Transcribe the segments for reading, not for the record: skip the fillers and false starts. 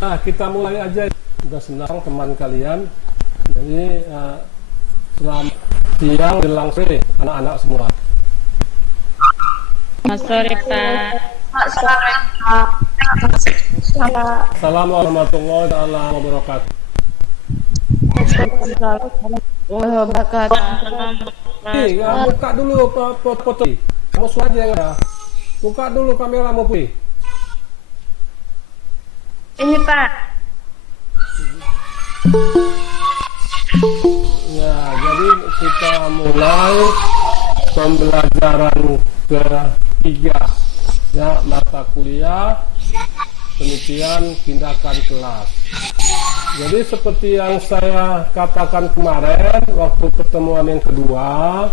Nah, kita mulai aja. Sudah senang teman kalian. Jadi selamat siang menjelang sore anak-anak semua. Selamat sore, Pak. Assalamualaikum warahmatullahi wabarakatuh. Buka dulu foto. Kamu suara ya. Buka dulu kameramu, Pi. Ini, Pak. Ya, jadi kita mulai pembelajaran ketiga, ya, mata kuliah penelitian tindakan kelas. Jadi seperti yang saya katakan kemarin waktu pertemuan yang kedua,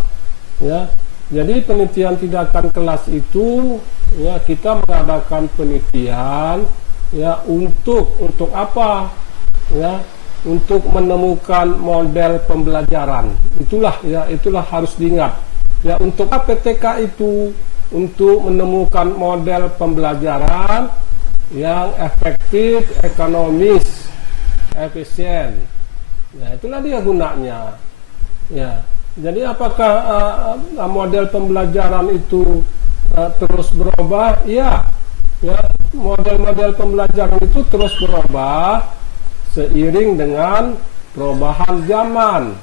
ya. Jadi penelitian tindakan kelas itu, ya, kita mengadakan penelitian, ya, untuk apa? Ya, untuk menemukan model pembelajaran. Itulah harus diingat. Ya, untuk PTK itu untuk menemukan model pembelajaran yang efektif, ekonomis, efisien. Ya, itulah dia gunanya. Ya. Jadi apakah model pembelajaran itu terus berubah? Ya. Ya, model-model pembelajaran itu terus berubah seiring dengan perubahan zaman.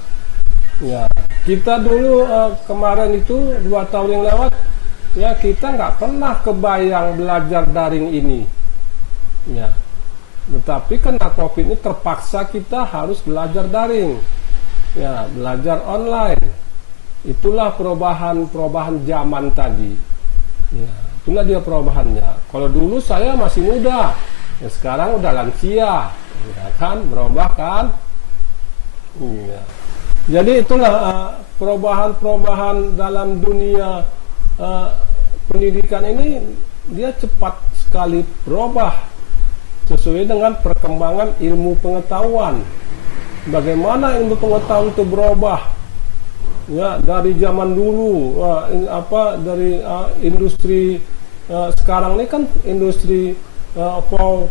Ya, kita dulu kemarin itu 2 tahun yang lewat, ya, kita nggak pernah kebayang belajar daring ini. Ya, tetapi karena COVID ini terpaksa kita harus belajar daring. Ya, belajar online. Itulah perubahan zaman tadi. Ya, itulah dia perubahannya. Kalau dulu saya masih muda, ya, sekarang udah lansia, ya kan, berubah kan. Ya. Jadi itulah perubahan dalam dunia pendidikan ini, dia cepat sekali berubah sesuai dengan perkembangan ilmu pengetahuan. Bagaimana ilmu pengetahuan itu berubah, ya, dari zaman dulu, dari industri sekarang ini kan industri 4.0.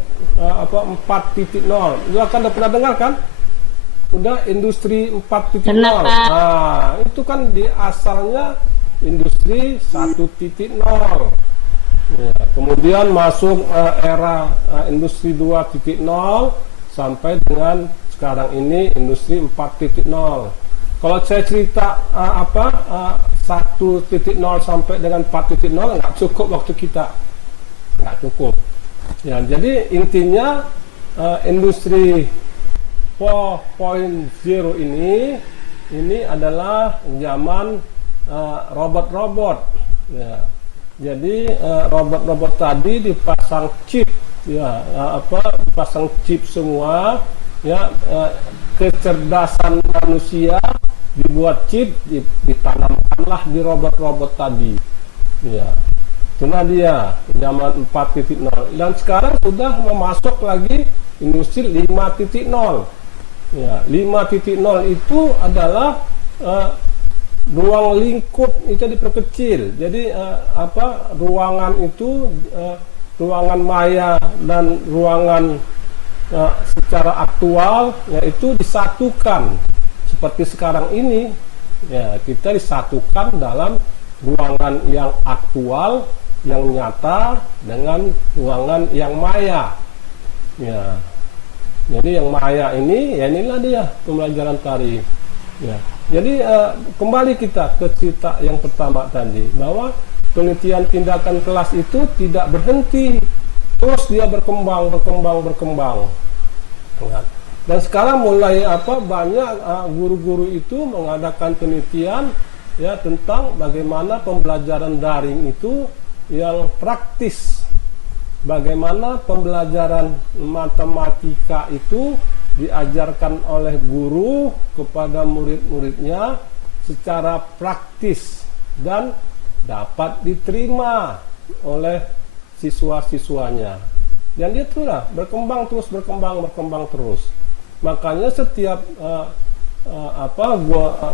Lu akan pernah dengar kan? Udah industri 4.0. Nah, itu kan di asalnya industri 1.0. Ya, kemudian masuk era industri 2.0 sampai dengan sekarang ini industri 4.0. Kalau saya cerita 1.0 sampai dengan 4.0 nggak cukup waktu kita. Nggak cukup. Ya, jadi intinya industri 4.0 ini adalah zaman robot-robot. Ya. Jadi robot-robot tadi dipasang chip, ya, dipasang chip semua, ya, kecerdasan manusia dibuat chip, ditanamkanlah di robot-robot tadi. Ya. Itulah dia zaman 4.0. Dan sekarang sudah memasuk lagi industri 5.0. Ya, 5.0 itu adalah ruang lingkup itu diperkecil. Jadi ruangan itu ruangan maya dan ruangan secara aktual, yaitu disatukan seperti sekarang ini. Ya, kita disatukan dalam ruangan yang aktual, yang nyata, dengan ruangan yang maya. Ya. Jadi yang maya ini, ya, inilah dia pembelajaran tadi. Ya. Jadi kembali kita ke cerita yang pertama tadi, bahwa penelitian tindakan kelas itu tidak berhenti, terus dia berkembang. Dan sekarang mulai banyak guru-guru itu mengadakan penelitian, ya, tentang bagaimana pembelajaran daring itu yang praktis. Bagaimana pembelajaran matematika itu diajarkan oleh guru kepada murid-muridnya secara praktis dan dapat diterima oleh siswa-siswanya. Dan dia berkembang terus. Makanya setiap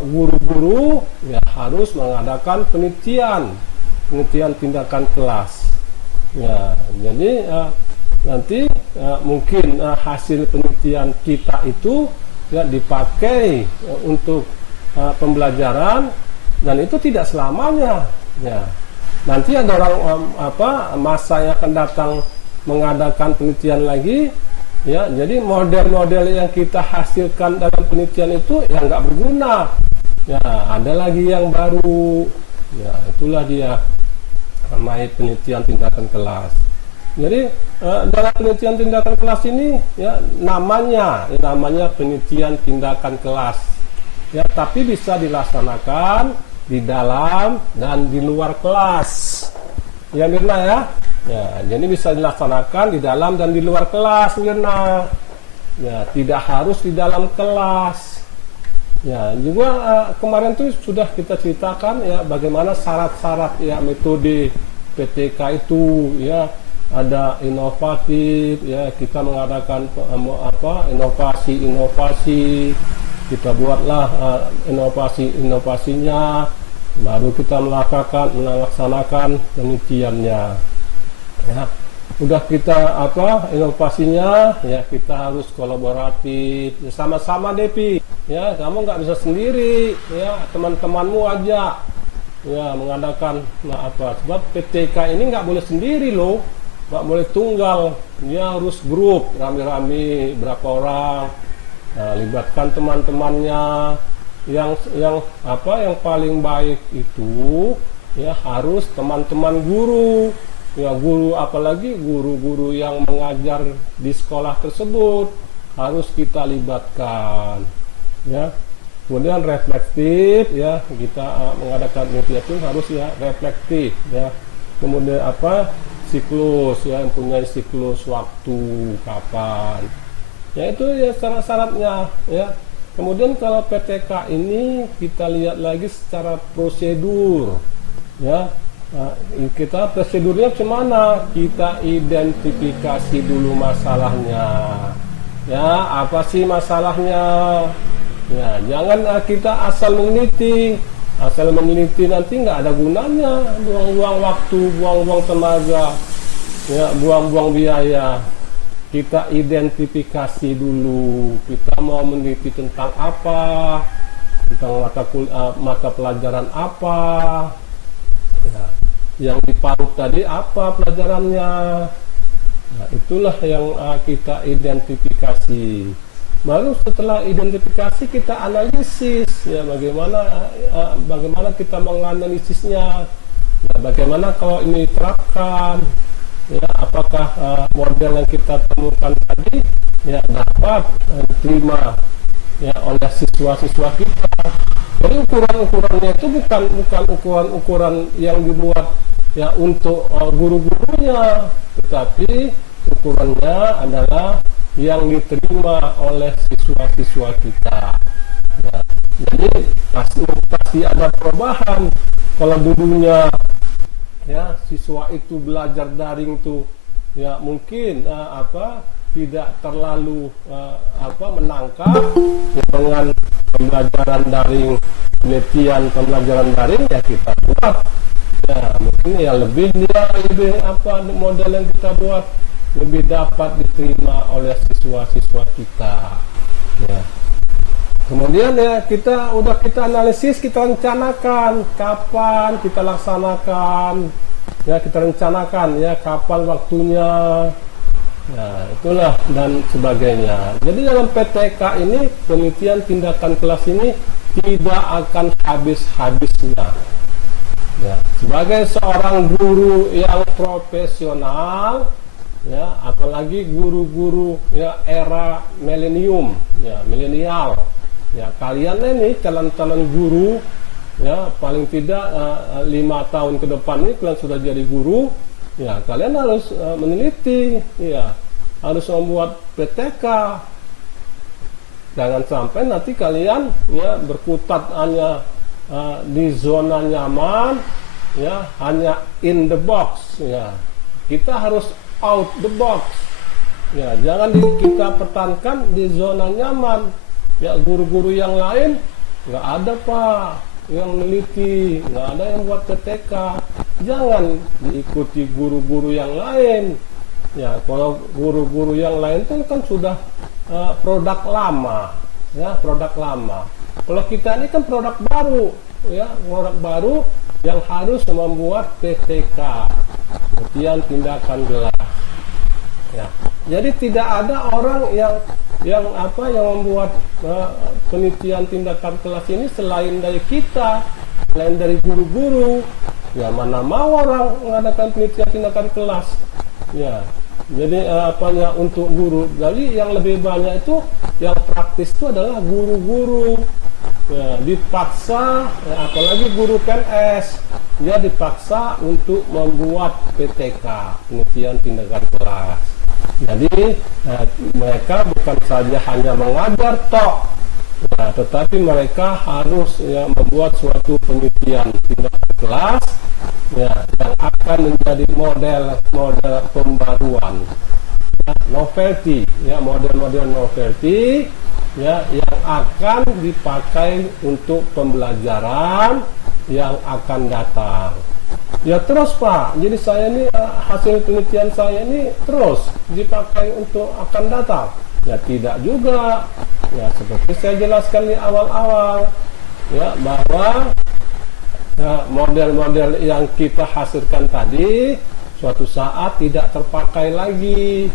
guru-guru, ya, harus mengadakan penelitian tindakan kelas. Ya, jadi nanti mungkin hasil penelitian kita itu ya dipakai untuk pembelajaran, dan itu tidak selamanya ya. Nanti ada orang masa yang akan datang mengadakan penelitian lagi ya, jadi model-model yang kita hasilkan dalam penelitian itu yang nggak berguna ya, ada lagi yang baru ya. Itulah dia namanya penelitian tindakan kelas. Jadi dalam penelitian tindakan kelas ini ya namanya penelitian tindakan kelas ya, tapi bisa dilaksanakan di dalam dan di luar kelas ya Mirna ya. Ya, jadi bisa dilaksanakan di dalam dan di luar kelas Mirna ya, tidak harus di dalam kelas ya. Juga kemarin tuh sudah kita ceritakan ya bagaimana syarat-syarat ya metode PTK itu ya. Ada inovatif ya, kita mengadakan inovasi, kita buatlah inovasinya, baru kita melaksanakan penelitiannya ya. Udah kita inovasinya ya, kita harus kolaboratif ya, sama-sama Depi ya, kamu nggak bisa sendiri ya, teman-temanmu aja ya mengadakan sebab PTK ini nggak boleh sendiri loh, nggak boleh tunggal, dia harus grup rame-rame berapa orang. Nah, libatkan teman-temannya. Yang paling baik itu ya harus teman-teman guru ya, guru apalagi guru-guru yang mengajar di sekolah tersebut harus kita libatkan ya. Kemudian reflektif ya, kita mengadakan penelitian harus ya reflektif ya. Kemudian siklus ya, mempunyai siklus waktu kapan ya, itu ya syarat-syaratnya ya. Kemudian kalau PTK ini kita lihat lagi secara prosedur ya. Kita prosedurnya gimana? Kita identifikasi dulu masalahnya ya, apa sih masalahnya ya. Jangan kita asal meneliti nanti nggak ada gunanya, buang-buang waktu, buang-buang tenaga ya, buang-buang biaya. Kita identifikasi dulu, kita mau meneliti tentang apa, tentang mata pelajaran apa ya, yang diparut tadi apa pelajarannya. Nah, itulah yang kita identifikasi. Baru setelah identifikasi kita analisis ya, bagaimana kita menganalisisnya ya, bagaimana kalau ini diterapkan ya, apakah model yang kita temukan tadi ya dapat diterima ya oleh siswa-siswa kita. Jadi ukuran-ukurannya itu bukan ukuran-ukuran yang dibuat ya untuk guru-gurunya, tetapi ukurannya adalah yang diterima oleh siswa-siswa kita ya. Jadi pasti ada perubahan. Kalau dulunya ya siswa itu belajar daring tuh ya mungkin tidak terlalu menangkap ya, dengan pembelajaran daring, penelitian pembelajaran daring ya kita buat ya, mungkin ya lebih model yang kita buat lebih dapat diterima oleh siswa-siswa kita ya. Kemudian ya kita analisis, kita rencanakan kapan kita laksanakan ya, kita rencanakan ya kapan waktunya ya, itulah dan sebagainya. Jadi dalam PTK ini, penelitian tindakan kelas ini tidak akan habis-habisnya ya. Sebagai seorang guru yang profesional ya, apalagi guru-guru ya era milenium ya, milenial ya, kalian ini calon-calon guru ya, paling tidak 5 tahun ke depan ini kalian sudah jadi guru ya, kalian harus meneliti ya, harus membuat PTK. Jangan sampai nanti kalian ya berkutat hanya di zona nyaman ya, hanya in the box ya. Kita harus out the box ya, jangan kita pertahankan di zona nyaman ya. Guru-guru yang lain nggak ada Pak yang meneliti, nggak ada yang buat PTK. Jangan diikuti guru-guru yang lain Ya, kalau guru-guru yang lain itu kan sudah produk lama, ya, produk lama. Kalau kita ini kan produk baru, ya, produk baru yang harus membuat PTK, penelitian tindakan kelas. Ya, jadi tidak ada orang yang membuat penelitian tindakan kelas ini selain dari kita, selain dari guru-guru. Ya, mana mau orang mengadakan penelitian tindakan kelas. Ya, jadi untuk guru. Jadi yang lebih banyak itu yang praktis itu adalah guru-guru. Ya, dipaksa, ya, apalagi guru PNS, dia dipaksa untuk membuat PTK, penelitian tindakan kelas. Jadi mereka bukan saja hanya mengajar toh, ya, tetapi mereka harus membuat suatu penelitian tindakan kelas, ya, yang akan menjadi model pembaruan, ya, novelty, ya, model novelty, ya, yang akan dipakai untuk pembelajaran yang akan datang. Ya terus Pak, jadi saya ini hasil penelitian saya ini terus dipakai untuk akan datang. Ya tidak juga. Ya seperti saya jelaskan di awal-awal, ya, bahwa model-model yang kita hasilkan tadi suatu saat tidak terpakai lagi.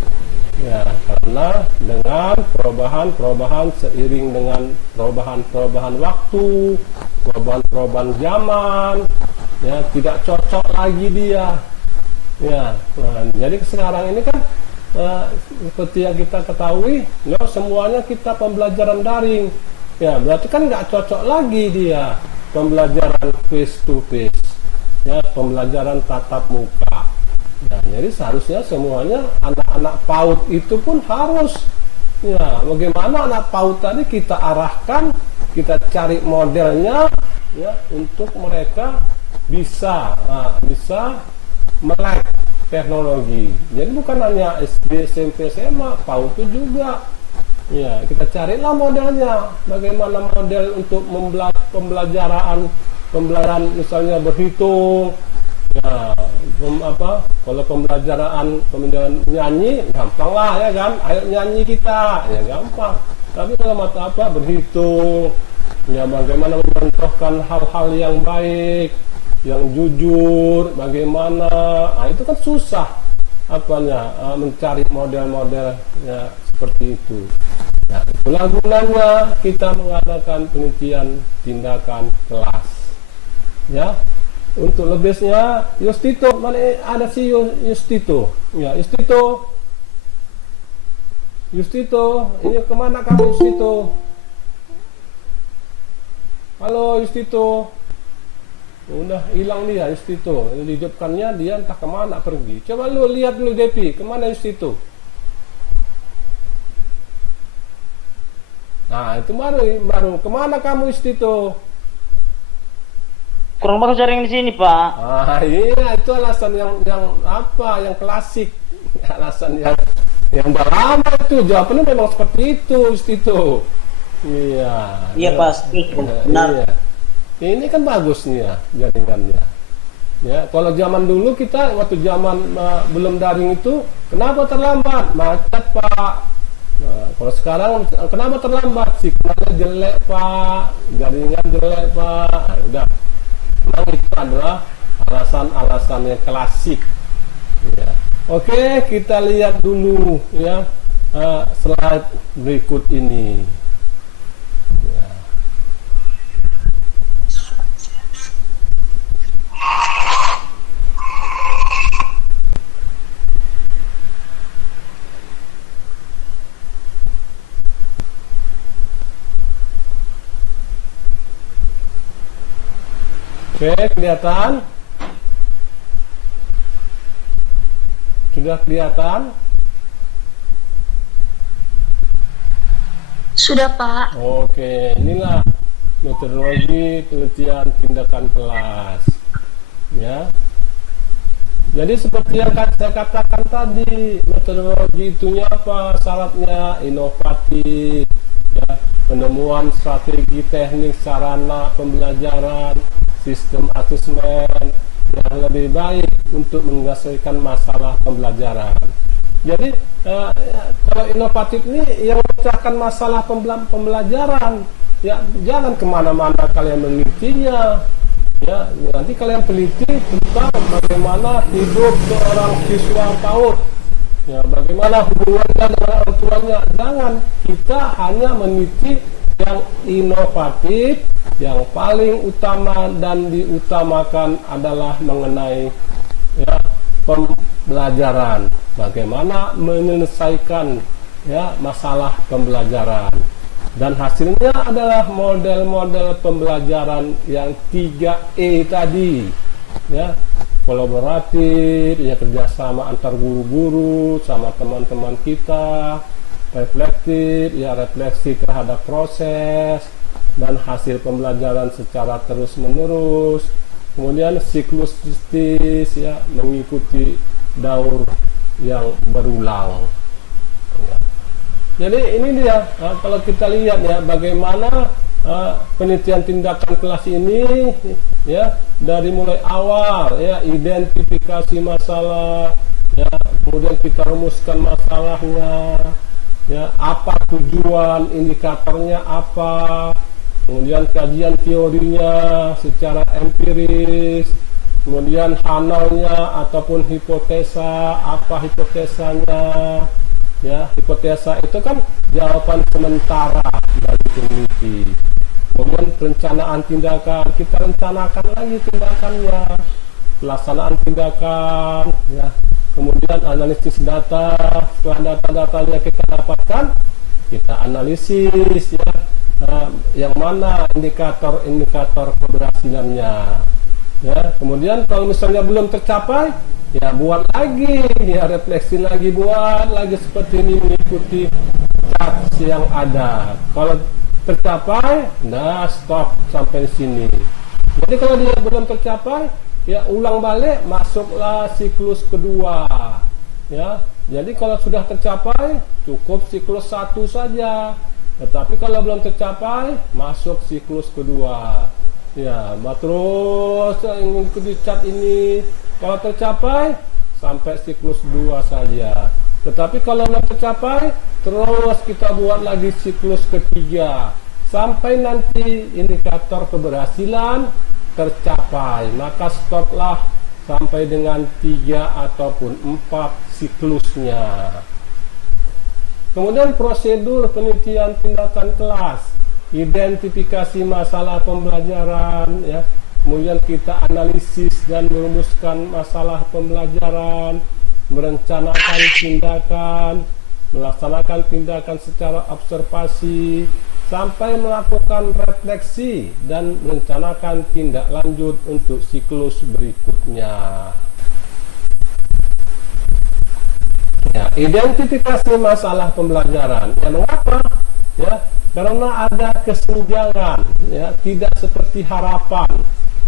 Ya, karena dengan perubahan seiring dengan perubahan waktu, perubahan zaman, ya, tidak cocok lagi dia. Ya, jadi sekarang ini kan seperti yang kita ketahui, ya, semuanya kita pembelajaran daring. Ya, berarti kan nggak cocok lagi dia pembelajaran face to face, ya, pembelajaran tatap muka. Nah, jadi seharusnya semuanya anak-anak PAUD itu pun harus, ya, bagaimana anak PAUD tadi kita arahkan, kita cari modelnya, ya, untuk mereka bisa melek teknologi. Jadi bukan hanya SD, SMP, SMA, PAUD itu juga. Ya, kita carilah modelnya. Bagaimana model untuk pembelajaran misalnya berhitung. Ya, kalau pembelajaran nyanyi gampang lah, ya kan, ayo nyanyi kita, ya gampang. Tapi kalau mata berhitung, ya, bagaimana mencontohkan hal-hal yang baik, yang jujur, bagaimana, itu kan susah mencari model-model, ya, seperti itu. Nah, itulah gunanya kita mengadakan penelitian tindakan kelas, ya. Untuk lebihnya Yustito, mana ada si Yustito? Ya, Yustito, ini kemana kamu Yustito? Halo Yustito. Udah hilang dia Yustito. Dihidupkannya dia entah kemana pergi. Coba lu lihat dulu Depi, kemana Yustito? Nah, itu baru. Kemana kamu Yustito? Kurang bagus jaring di sini, Pak. Ah, iya, itu alasan yang klasik. Alasan yang udah lama itu. Jawabannya memang seperti itu, Yustito. Iya. Iya, Pak. Benar. Iya. Ini kan bagus nih ya jaringannya. Ya, kalau zaman dulu kita waktu zaman belum daring itu, kenapa terlambat? Macet, Pak. Nah, kalau sekarang kenapa terlambat? Signalnya jelek, Pak. Jaringan jelek, Pak. Nah, udah. Memang itu adalah alasan-alasan yang klasik. Ya. Oke, kita lihat dulu, ya, slide berikut ini. Ya. Oke, kelihatan? Sudah kelihatan? Sudah, Pak. Oke, inilah metodologi penelitian tindakan kelas. Ya. Jadi seperti yang saya katakan tadi, metodologi itunya apa? Syaratnya inovatif, ya, penemuan strategi teknik sarana pembelajaran, sistem asesmen yang lebih baik untuk menyelesaikan masalah pembelajaran. Jadi kalau inovatif ini yang memecahkan masalah pembelajaran, ya jangan kemana-mana kalian menelitinya, ya nanti kalian teliti tentang bagaimana hidup seorang siswa PAUD, ya bagaimana hubungannya dengan orang tuanya. Jangan, kita hanya meneliti yang inovatif, yang paling utama dan diutamakan adalah mengenai ya pembelajaran, bagaimana menyelesaikan ya masalah pembelajaran, dan hasilnya adalah model-model pembelajaran yang 3E tadi, ya kolaboratif, ya kerjasama antar guru-guru sama teman-teman kita, reflektif, ya refleksi terhadap proses dan hasil pembelajaran secara terus-menerus. Kemudian siklusistis, ya mengikuti daur yang berulang. Ya. Jadi ini dia, kalau kita lihat ya bagaimana penelitian tindakan kelas ini, ya dari mulai awal, ya identifikasi masalah, ya kemudian kita rumuskan masalahnya, ya apa tujuan, indikatornya apa, kemudian kajian teorinya secara empiris, kemudian hanalnya ataupun hipotesa, apa hipotesanya, ya hipotesa itu kan jawaban sementara dari peneliti. Kemudian perencanaan tindakan, kita rencanakan lagi tindakannya, pelaksanaan tindakan, ya kemudian analisis data. Setelah data-datanya kita dapatkan, kita analisis, ya yang mana indikator-indikator keberhasilannya, ya kemudian kalau misalnya belum tercapai, ya buat lagi, ya refleksi lagi, buat lagi seperti ini mengikuti charts yang ada. Kalau tercapai, nah stop sampai sini. Jadi kalau dia belum tercapai, ya ulang balik, masuklah siklus kedua, ya jadi kalau sudah tercapai cukup siklus 1 saja. Tetapi kalau belum tercapai, masuk siklus kedua. Ya, terus mengikuti cat ini. Kalau tercapai, sampai siklus 2 saja. Tetapi kalau belum tercapai, terus kita buat lagi siklus ketiga. Sampai nanti indikator keberhasilan tercapai. Maka stoplah sampai dengan 3 ataupun 4 siklusnya. Kemudian prosedur penelitian tindakan kelas, identifikasi masalah pembelajaran, ya. Kemudian kita analisis dan merumuskan masalah pembelajaran, merencanakan tindakan, melaksanakan tindakan secara observasi, sampai melakukan refleksi dan merencanakan tindak lanjut untuk siklus berikutnya. Ya, identifikasi masalah pembelajaran. Ya, mengapa? Ya, karena ada kesenjangan, ya, tidak seperti harapan,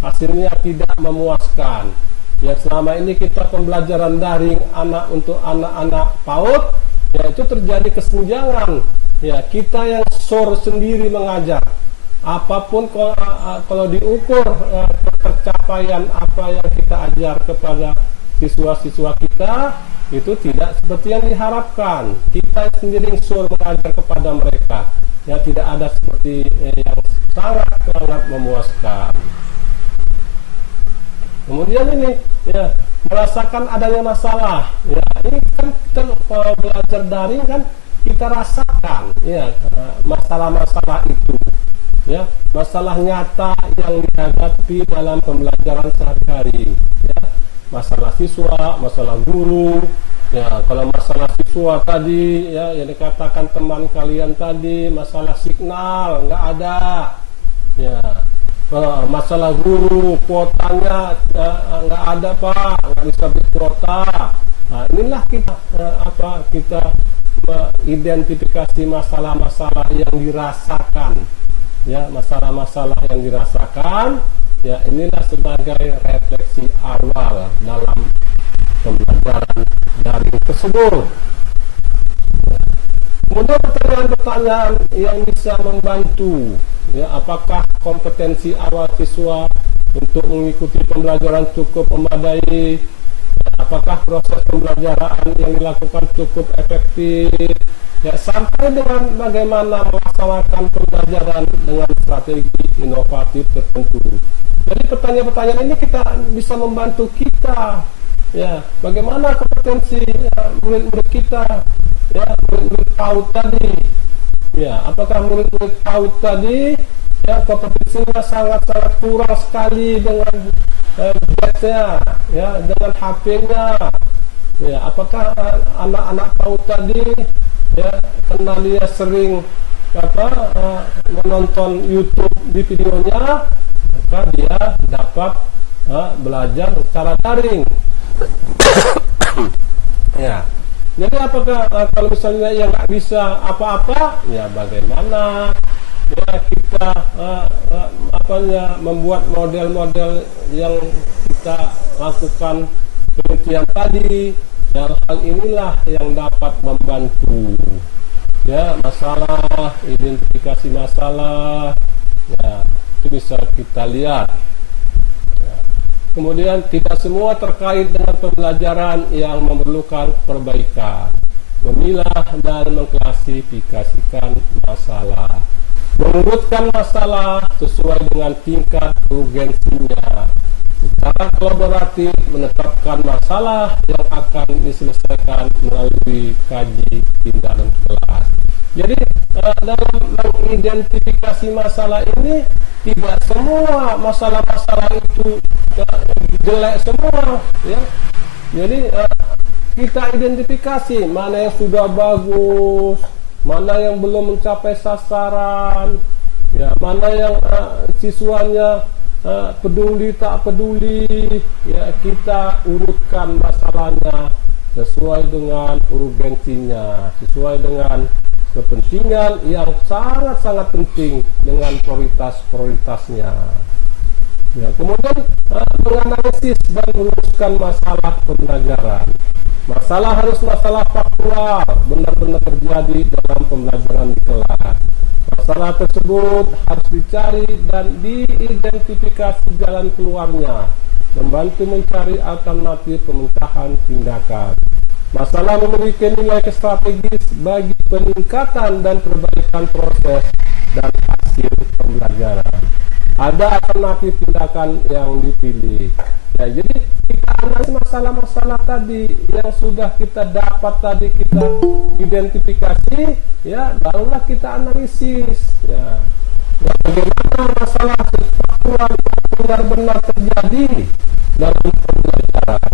hasilnya tidak memuaskan. Ya, selama ini kita pembelajaran daring anak untuk anak-anak PAUD, ya itu terjadi kesenjangan. Ya, kita yang SOR sendiri mengajar. Apapun kalau diukur tercapaian apa yang kita ajar kepada siswa-siswa kita, itu tidak seperti yang diharapkan. Kita sendiri SOR mengajar kepada mereka, ya tidak ada seperti yang sangat memuaskan. Kemudian ini, ya merasakan adanya masalah. Ya ini kan kita belajar daring kan, kita rasakan, ya masalah-masalah itu, ya masalah nyata yang dihadapi dalam pembelajaran sehari-hari, ya masalah siswa, masalah guru. Ya kalau masalah siswa tadi, ya yang dikatakan teman kalian tadi, masalah signal nggak ada, ya masalah guru, kuotanya nggak ada pak, nggak bisa beli kuota. Nah, inilah kita kita identifikasi masalah-masalah yang dirasakan, ya masalah-masalah yang dirasakan, ya inilah sebagai refleksi awal dalam pembelajaran daring tersebut. Kemudian pertanyaan-pertanyaan yang bisa membantu, ya apakah kompetensi awal siswa untuk mengikuti pembelajaran cukup memadai, ya, apakah proses pembelajaran yang dilakukan cukup efektif, ya, sampai dengan bagaimana melaksanakan pembelajaran dengan strategi inovatif tertentu. Jadi pertanyaan-pertanyaan ini kita bisa membantu kita, ya, bagaimana kompetensi murid-murid kita, ya, murid-murid PAUD tadi, ya, apakah murid-murid PAUD tadi, ya, kompetensinya sangat-sangat kurang sekali dengan gadgetnya, ya, dengan HP-nya, ya, apakah anak-anak PAUD tadi, ya, karena dia sering menonton YouTube di videonya, maka dia dapat belajar secara daring. Ya, jadi apakah kalau misalnya yang nggak bisa apa-apa, ya bagaimana ya kita membuat model-model yang kita lakukan penelitian tadi. Ya, hal inilah yang dapat membantu, ya, masalah, identifikasi masalah, ya, itu bisa kita lihat, ya. Kemudian tidak semua terkait dengan pembelajaran yang memerlukan perbaikan, memilah dan mengklasifikasikan masalah, mengurutkan masalah sesuai dengan tingkat urgensinya, secara kolaboratif menetapkan masalah yang akan diselesaikan melalui kaji tindakan kelas. Jadi dalam mengidentifikasi masalah ini tidak semua masalah-masalah itu jelek semua, ya. Jadi kita identifikasi mana yang sudah bagus, mana yang belum mencapai sasaran, ya, mana yang siswanya peduli tak peduli, ya, kita urutkan masalahnya sesuai dengan urgensinya, sesuai dengan kepentingan yang sangat-sangat penting dengan prioritas-prioritasnya. Ya, kemudian menganalisis dan merumuskan masalah pembelajaran. Masalah harus masalah faktual, benar-benar terjadi dalam pembelajaran di kelas. Masalah tersebut harus dicari dan diidentifikasi jalan keluarnya, membantu mencari alternatif pemecahan tindakan. Masalah memiliki nilai strategis bagi peningkatan dan perbaikan proses dan hasil pembelajaran. Ada alternatif tindakan yang dipilih. Ya, jadi kita analisis masalah-masalah tadi yang sudah kita dapat tadi, kita identifikasi, ya, barulah kita analisis, ya. Dan bagaimana masalah faktual yang benar-benar terjadi dalam pembelajaran.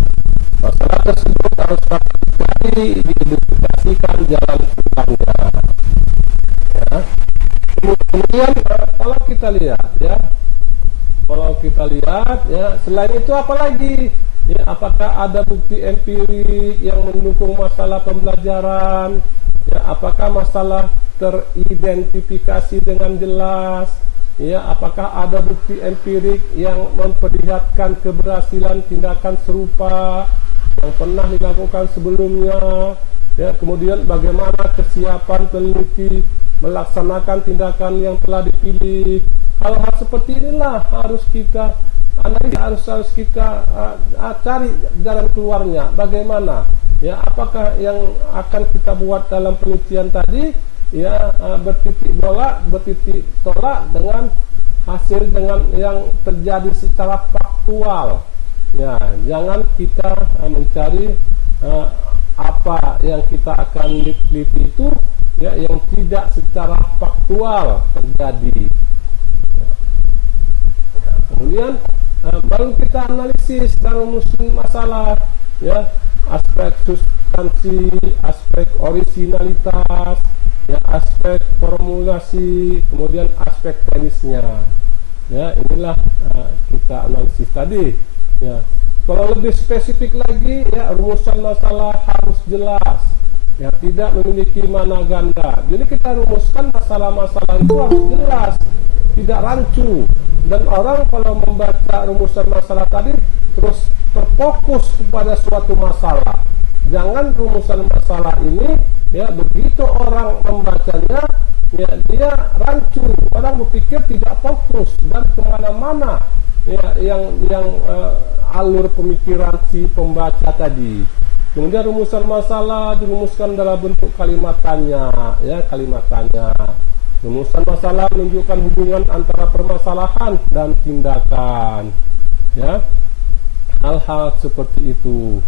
Masalah tersebut harus dapat diidentifikasikan jalan keluarnya. Ya. Kemudian kalau kita lihat, ya, ya, selain itu apa lagi? Ya, apakah ada bukti empirik yang mendukung masalah pembelajaran? Ya, apakah masalah teridentifikasi dengan jelas? Ya, apakah ada bukti empirik yang memperlihatkan keberhasilan tindakan serupa yang pernah dilakukan sebelumnya? Ya, kemudian bagaimana kesiapan peneliti melaksanakan tindakan yang telah dipilih? Hal-hal seperti inilah harus kita analisa, harus kita cari jalan keluarnya. Bagaimana? Ya, apakah yang akan kita buat dalam penelitian tadi, ya, bertitik tolak dengan hasil dengan yang terjadi secara faktual. Ya, jangan kita mencari apa yang kita akan teliti itu, ya, yang tidak secara faktual terjadi. Kemudian baru kita analisis dan rumuskan masalah, ya, aspek substansi, aspek originalitas, ya, aspek formulasi, kemudian aspek teknisnya. Ya, inilah kita analisis tadi. Ya, kalau lebih spesifik lagi, ya, rumusan masalah harus jelas, ya, tidak memiliki mana ganda. Jadi kita rumuskan masalah-masalah itu harus jelas, tidak rancu. Dan orang kalau membaca rumusan masalah tadi terus terfokus kepada suatu masalah. Jangan rumusan masalah ini, ya, begitu orang membacanya, ya, dia rancu. Orang berpikir tidak fokus dan kemana-mana. ya, yang alur pemikiran si pembaca tadi. Kemudian rumusan masalah dirumuskan dalam bentuk kalimat tanya, ya, kalimat tanya. Rumusan masalah menunjukkan hubungan antara permasalahan dan tindakan, ya. Hal-hal seperti itu,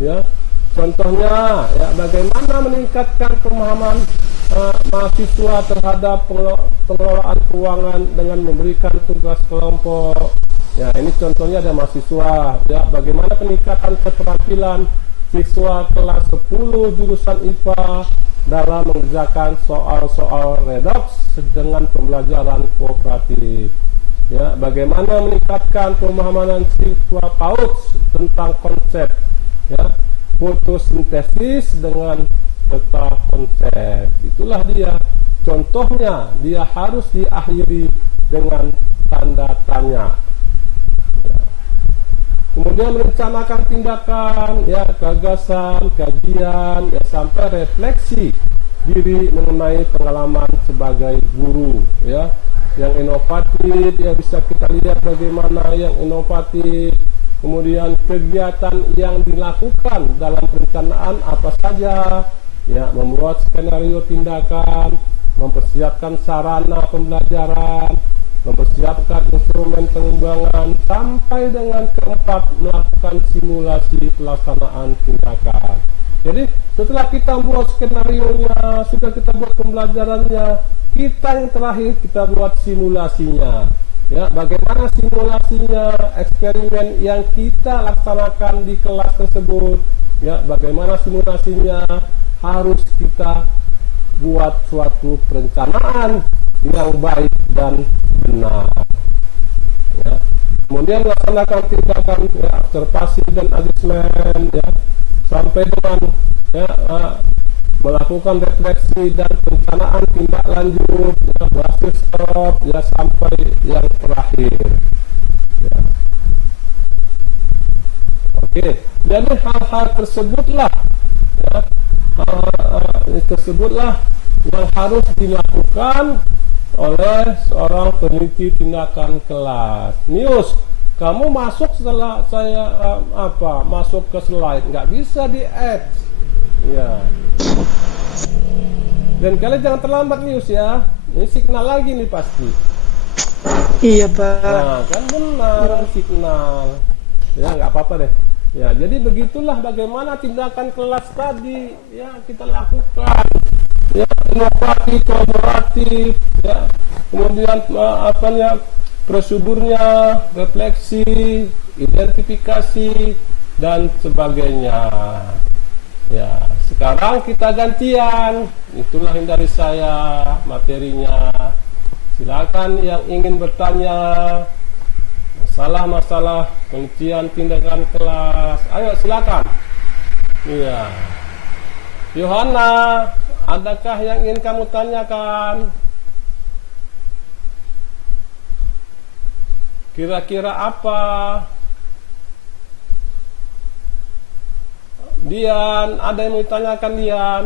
ya. Contohnya, ya, bagaimana meningkatkan pemahaman mahasiswa terhadap pengelolaan keuangan dengan memberikan tugas kelompok. Ya, ini contohnya ada mahasiswa, ya, bagaimana peningkatan keterampilan siswa kelas 10 jurusan IPA dalam mengerjakan soal-soal redoks dengan pembelajaran kooperatif. Ya, bagaimana meningkatkan pemahaman siswa PAUD tentang konsep, ya, fotosintesis dengan peta konsep. Itulah dia contohnya, dia harus diakhiri dengan tanda tanya. Ya. Kemudian merencanakan tindakan, ya, gagasan, kajian, ya, sampai refleksi diri mengenai pengalaman sebagai guru, ya. Yang inovatif, ya, bisa kita lihat bagaimana yang inovatif. Kemudian kegiatan yang dilakukan dalam perencanaan apa saja, ya, membuat skenario tindakan, mempersiapkan sarana pembelajaran, mempersiapkan instrumen pengembangan, sampai dengan keempat melakukan simulasi pelaksanaan tindakan. Jadi setelah kita buat skenario-nya, sudah kita buat pembelajarannya, kita yang terakhir kita buat simulasinya. Ya, bagaimana simulasinya, eksperimen yang kita laksanakan di kelas tersebut, ya, bagaimana simulasinya, harus kita buat suatu perencanaan yang baik dan benar, ya. Kemudian melaksanakan tindakan, ya, observasi dan asesmen, ya, sampai dengan, ya, melakukan refleksi dan perencanaan tindak lanjut, ya, berhasil stop, ya, sampai yang terakhir, ya. Oke, jadi hal-hal tersebutlah, ya, tersebutlah yang harus dilakukan oleh seorang peneliti tindakan kelas. Nius, kamu masuk setelah saya masuk ke slide, nggak bisa di add, ya. Dan kalian jangan terlambat, Nius, ya. Ini signal lagi nih pasti. Iya, Pak. Nah, kan benar signal. Ya, nggak apa-apa deh. Ya, jadi begitulah bagaimana tindakan kelas tadi, ya, kita lakukan. Ya, inovatif, kolaboratif, ya. Kemudian prosedurnya, refleksi, identifikasi, dan sebagainya. Ya, sekarang kita gantian. Itulah yang dari saya materinya. Silakan yang ingin bertanya masalah-masalah penelitian tindakan kelas. Ayo silakan. Iya. Yohana, adakah yang ingin kamu tanyakan? Kira-kira apa? Dian, ada yang mau ditanyakan, Dian?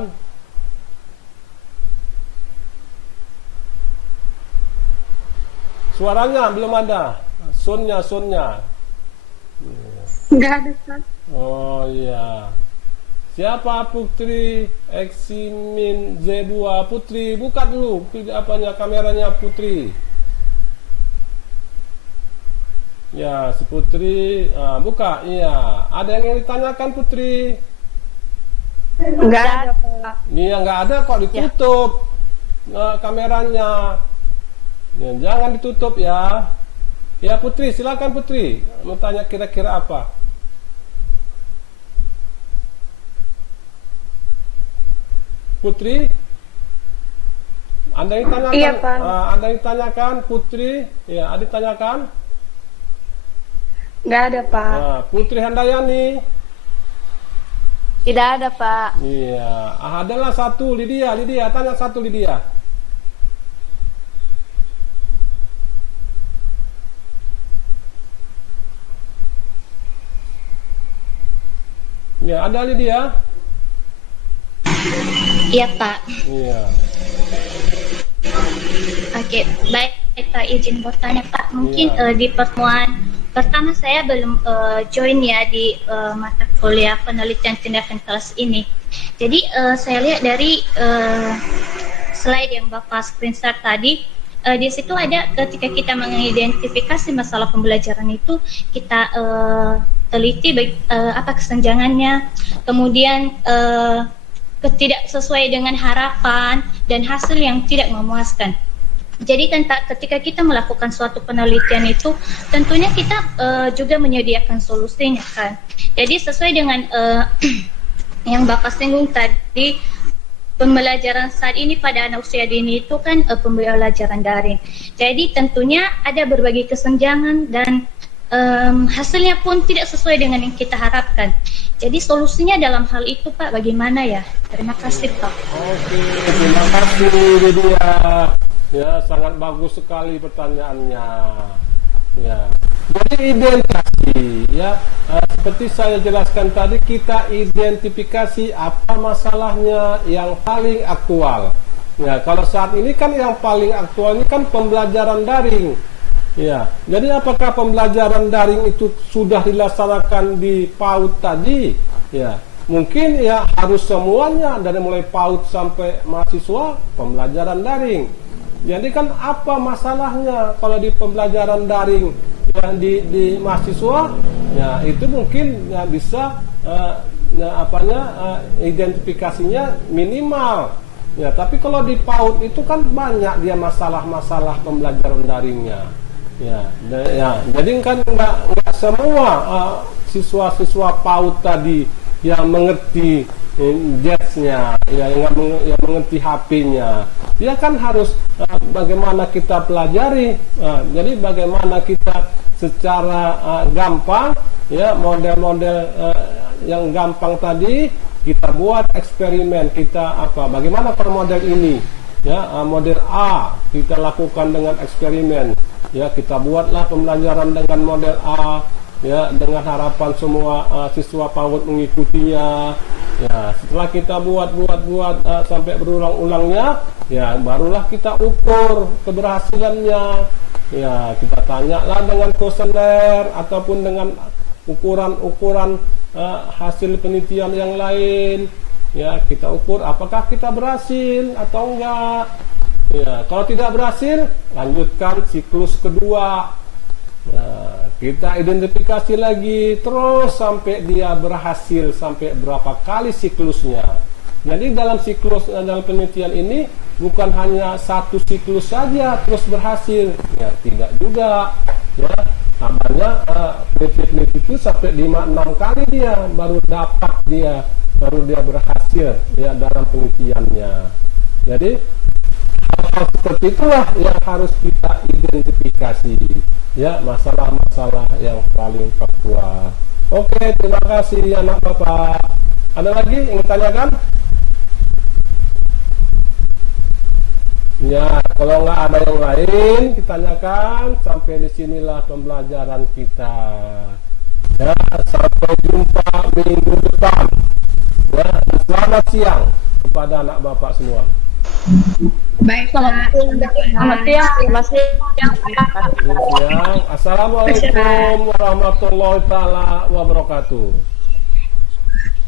Suaranya belum ada. Sonnya. Enggak ada, Pak. Oh iya. Siapa Putri Eximin Z2? Putri, buka dulu kameranya Putri. Ya, si Putri, buka. Iya. Ada yang ingin ditanyakan, Putri? Enggak ada, Pak. Iya, nggak ada kok, ditutup kameranya. Ya, jangan ditutup ya. Ya, Putri, silakan Putri. Mau tanya kira-kira apa? Putri? Anda yang tanyakan? Iya, Pak. Anda yang tanyakan, Putri? Ya, ada tanyakan? Enggak ada, Pak. Nah, Putri Handayani? Tidak ada, Pak. Iya, adalah satu, Lydia, tanya satu, Lydia. Ya, ada Lydia? Iya, Pak. Iya. Oke, baik. kita izin bertanya Pak, mungkin Iya. di pertemuan pertama saya belum join ya di mata kuliah penelitian tindakan kelas ini. Jadi saya lihat dari slide yang Bapak screenshot tadi, di situ ada ketika kita mengidentifikasi masalah pembelajaran itu, kita teliti apa kesenjangannya, kemudian tidak sesuai dengan harapan dan hasil yang tidak memuaskan. Jadi ketika kita melakukan suatu penelitian itu, tentunya kita juga menyediakan solusinya kan. Jadi sesuai dengan yang Bapak singgung tadi, pembelajaran saat ini pada anak usia dini itu kan pembelajaran daring. Jadi tentunya ada berbagai kesenjangan dan hasilnya pun tidak sesuai dengan yang kita harapkan. Jadi solusinya dalam hal itu Pak bagaimana ya? Terima kasih Pak. Oke, terima kasih Lydia. Ya, sangat bagus sekali pertanyaannya. Ya, jadi identifikasi ya, seperti saya jelaskan tadi, kita identifikasi apa masalahnya yang paling aktual. Ya, kalau saat ini kan yang paling aktual ini kan pembelajaran daring. Ya, jadi apakah pembelajaran daring itu sudah dilaksanakan di PAUD tadi? Ya, mungkin ya harus semuanya dari mulai PAUD sampai mahasiswa pembelajaran daring. Jadi kan apa masalahnya kalau di pembelajaran daring yang di mahasiswa? Ya itu mungkin ya bisa identifikasinya minimal. Ya tapi kalau di PAUD itu kan banyak dia masalah-masalah pembelajaran daringnya. Ya jadi kan nggak semua siswa-siswa PAUD tadi yang mengerti Jetsnya, ya yang mengerti HP-nya. Dia kan harus bagaimana kita pelajari. Jadi bagaimana kita secara gampang, ya model-model yang gampang tadi kita buat eksperimen. Kita bagaimana per model ini? Ya model A kita lakukan dengan eksperimen. Ya kita buatlah pembelajaran dengan model A. Ya dengan harapan semua siswa PAUD mengikutinya. Ya setelah kita buat sampai berulang-ulangnya, ya barulah kita ukur keberhasilannya. Ya kita tanyalah dengan kuesioner ataupun dengan ukuran-ukuran hasil penelitian yang lain. Ya kita ukur apakah kita berhasil atau enggak. Ya kalau tidak berhasil, lanjutkan siklus kedua. Nah, kita identifikasi lagi terus sampai dia berhasil, sampai berapa kali siklusnya. Jadi dalam penelitian ini bukan hanya satu siklus saja terus berhasil, ya tidak juga. Ya, namanya peneliti itu sampai 5-6 kali dia baru dia berhasil ya dalam penelitiannya. Jadi hal-hal seperti itulah yang harus kita identifikasi, ya masalah-masalah yang paling faktual. Oke, terima kasih anak bapak. Ada lagi yang ditanyakan? Ya, kalau nggak ada yang lain ditanyakan, sampai di sinilah pembelajaran kita. Ya, sampai jumpa minggu depan. Ya, selamat siang kepada anak bapak semua. Baik, Pak. Selamat siang. Selamat siang. Assalamualaikum warahmatullahi taala wabarakatuh.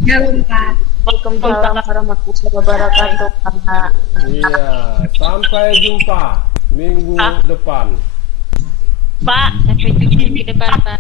Shalom, Pak. Waalaikumsalam warahmatullahi wabarakatuh. Iya, sampai jumpa minggu depan. Pak, sampai jumpa di depan Pak.